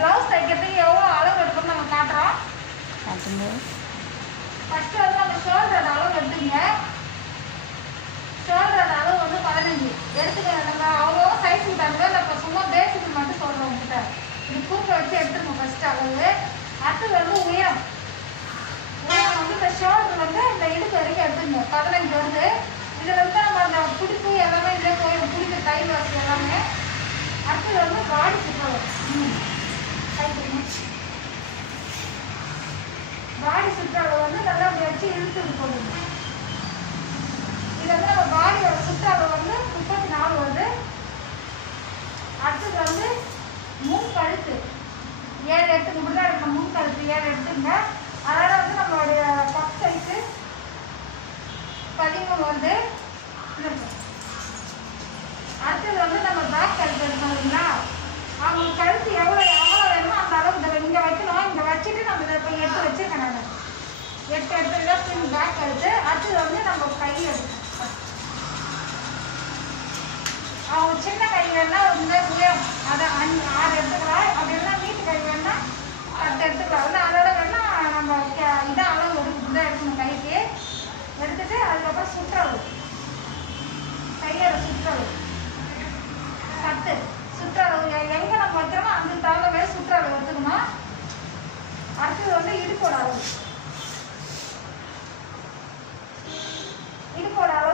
Blouse தைக்கிறதுக்கு எவ்வளோ அளவு எடுக்கணும்னு நம்ம காட்டுறோம். ஃபஸ்ட்டு வந்து நம்ம ஷோல்டர் அளவு எடுத்துங்க. ஷோல்டர் அளவு வந்து 15 எடுத்துக்க. நம்ம அவ்வளோ சைஸுக்கு தகுந்த நம்ம சும்மா பேசிக்கு மட்டும் சொல்கிறோம் உங்ககிட்ட. இது குறுக்க வச்சு எடுத்துக்கணும் ஃபஸ்ட்டு அளவு. அடுத்தது வந்து உயரம் வந்து இந்த ஷோல்டர் வந்து இந்த இடுப்பு வரைக்கும் எடுத்துங்க. 15 வருது. இதில் வந்து நம்ம அந்த பிடிப்பு எல்லாமே இதே போயிடும். பிடிப்பு கை வாசி எல்லாமே. அடுத்தது வந்து பாடி சுற்றளவு. பாடி சுற்றளவு வந்து நல்லா வச்சு இழுத்துட்டு போடுங்க. இது வந்து நம்ம பாடியோட சுற்றளவு வந்து 34 வருது. அடுத்தது வந்து முன் கழுத்து 7 எடுத்துக்க. இப்படி தான் இருக்கணும். முன் கழுத்து 7 எடுத்துங்க. அதனால் வந்து நம்மளுடைய கப் சைஸு 13 வருது. அடுத்தது வந்து நம்ம பேக் கழுத்து எடுக்கணும் இல்லைங்களா? அவங்க கழுத்து எவ்வளோ வேணுமோ அந்த அளவு இதில் இங்கே வைக்கணும். இங்கே வச்சுட்டு நம்ம இதை இப்போ 8 வச்சுருக்கேன். நான் 8 எடுத்துக்கிட்டா பேக் கழுத்து. அடுத்தது வந்து நம்ம கை எடுக்கணும். அவங்க சின்ன கை வேணா இந்த உயரம் அதை 6 எடுத்துக்கலாம். அப்படி இல்லைன்னா நீட்டு கை வேணா 10 எடுத்துக்கலாம். இல்லை அதோட வேணா நம்ம இதான் அளவு இதான் எடுக்கணும். கைக்கு எடுத்துட்டு அதுக்கப்புறம் சுற்றளவு கையோட சுற்றளவு 10 சுற்றளவு எங்கே நம்ம வைக்கிறோமோ அந்த தகுந்த சுற்றளவு எடுத்துக்கணும். அடுத்தது வந்து இடுப்போட அளவு. இடுப்போட அளவு